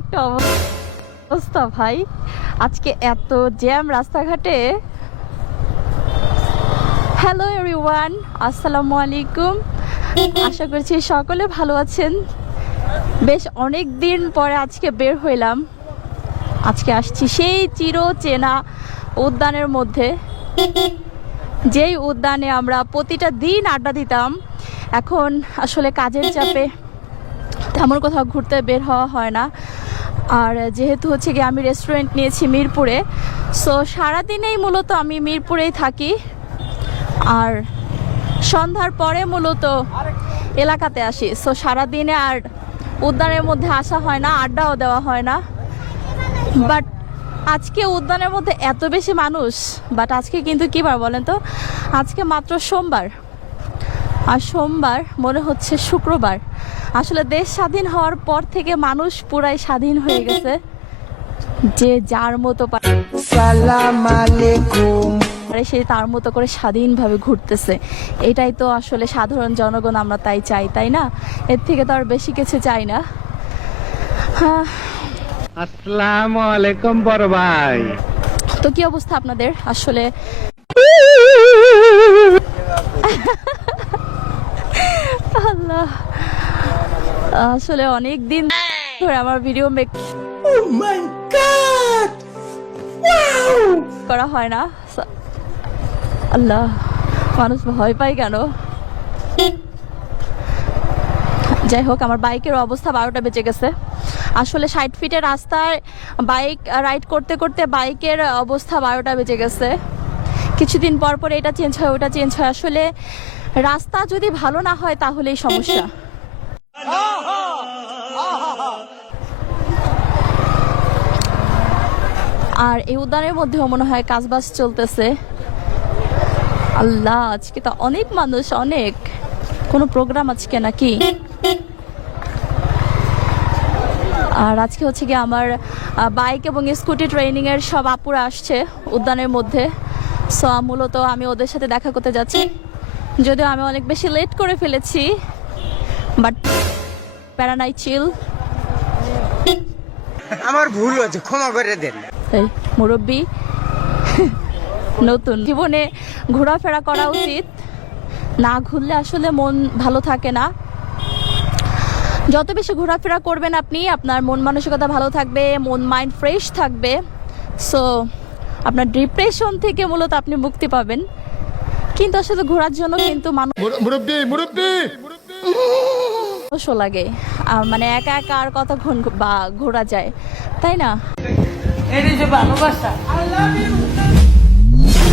একটা অবস্থা ভাই? আজকে এত জ্যাম রাস্তাঘাটে। হ্যালো এভরিওয়ান আসসালামু আলাইকুম। আশা করছি সকলে ভালো আছেন। বেশ অনেক দিন পরে আজকে বের হইলাম। আজকে আসছি সেই চির চেনা উদ্যানের মধ্যে। যেই উদ্যানে আমরা প্রতিটা দিন আড্ডা দিতাম, এখন আসলে কাজের চাপে তেমন কোথাও ঘুরতে বের হওয়া হয় না। আর যেহেতু হচ্ছে কি আমি রেস্টুরেন্ট নিয়েছি মিরপুরে সো সারাদিনেই মূলত আমি মিরপুরেই থাকি। আর সন্ধ্যার পরে মূলত এলাকাতে আসি সো সারাদিনে আর উদ্যানের মধ্যে আসা হয় না, আড্ডাও দেওয়া হয় না। বাট আজকে উদ্যানের মধ্যে এত বেশি মানুষ বাট আজকে কিন্তু কী বার বলেন তো? আজকে মাত্র সোমবার। আর সোমবার মনে হচ্ছে শুক্রবার। আসলে দেশ স্বাধীন হওয়ার পর থেকে মানুষ পুরাই স্বাধীন হয়ে গেছে। যে যার মতো পারে সালাম আলাইকুম। সে তার মতো করে স্বাধীনভাবে ঘুরতেছে। এটাই তো আসলে সাধারণ জনগণ আমরা তাই চাই তাই না? এর থেকে তো আর বেশি কিছু চাই না। হ্যাঁ। আসসালামু আলাইকুম বড় ভাই। তো কি অবস্থা আপনাদের? আসলে আল্লাহ আসলে অনেক দিন ধরে আমার video make oh my god wow করা হয় না। আল্লাহ মানুষ ভয় পায় কেন? যাই হোক আমার বাইকের অবস্থা বারোটা বেঁচে গেছে। আসলে ষাট ফিটের রাস্তায় বাইক রাইড করতে করতে বাইকের অবস্থা বারোটা বেঁচে গেছে। কিছুদিন পর পর এটা চেঞ্জ হয় ওটা চেঞ্জ হয়। আসলে রাস্তা যদি ভালো না হয় তাহলেই সমস্যা। আর এই উদ্যানের মধ্যেও মনে হয় কাজবাজ চলতেছে। আল্লাহ, আজকে তো অনেক মানুষ, অনেক। কোনো প্রোগ্রাম আজকে নাকি? আর আজকে হচ্ছে কি আমার বাইক এবং স্কুটি ট্রেনিং এর সব আপুরা আসছে উদ্যানের মধ্যে। সো মূলত আমি ওদের সাথে দেখা করতে যাচ্ছি। যদিও আমি অনেক বেশি লেট করে ফেলেছি বাট প্যারানাই চিল আমার ভুল হয়েছে, ক্ষমা করে দেন। এই মুরব্বী। নতুন। জীবনে ঘোরাফেরা করা উচিত। না ঘুরলে আসলে মন ভালো থাকে না। যত বেশি ঘোরাফেরা করবেন আপনি আপনার মন মানসিকতা ভালো থাকবে মন মাইন্ড ফ্রেশ থাকবে। সো আপনার ডিপ্রেশন থেকে মূলত আপনি মুক্তি পাবেন। কিন্তু আসলে ঘোরার জন্য কিন্তু লাগে। মানে একা একা আর কত ঘন বা ঘোরা যায় তাই না? এটা যে ভালোবাসা।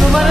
তোমার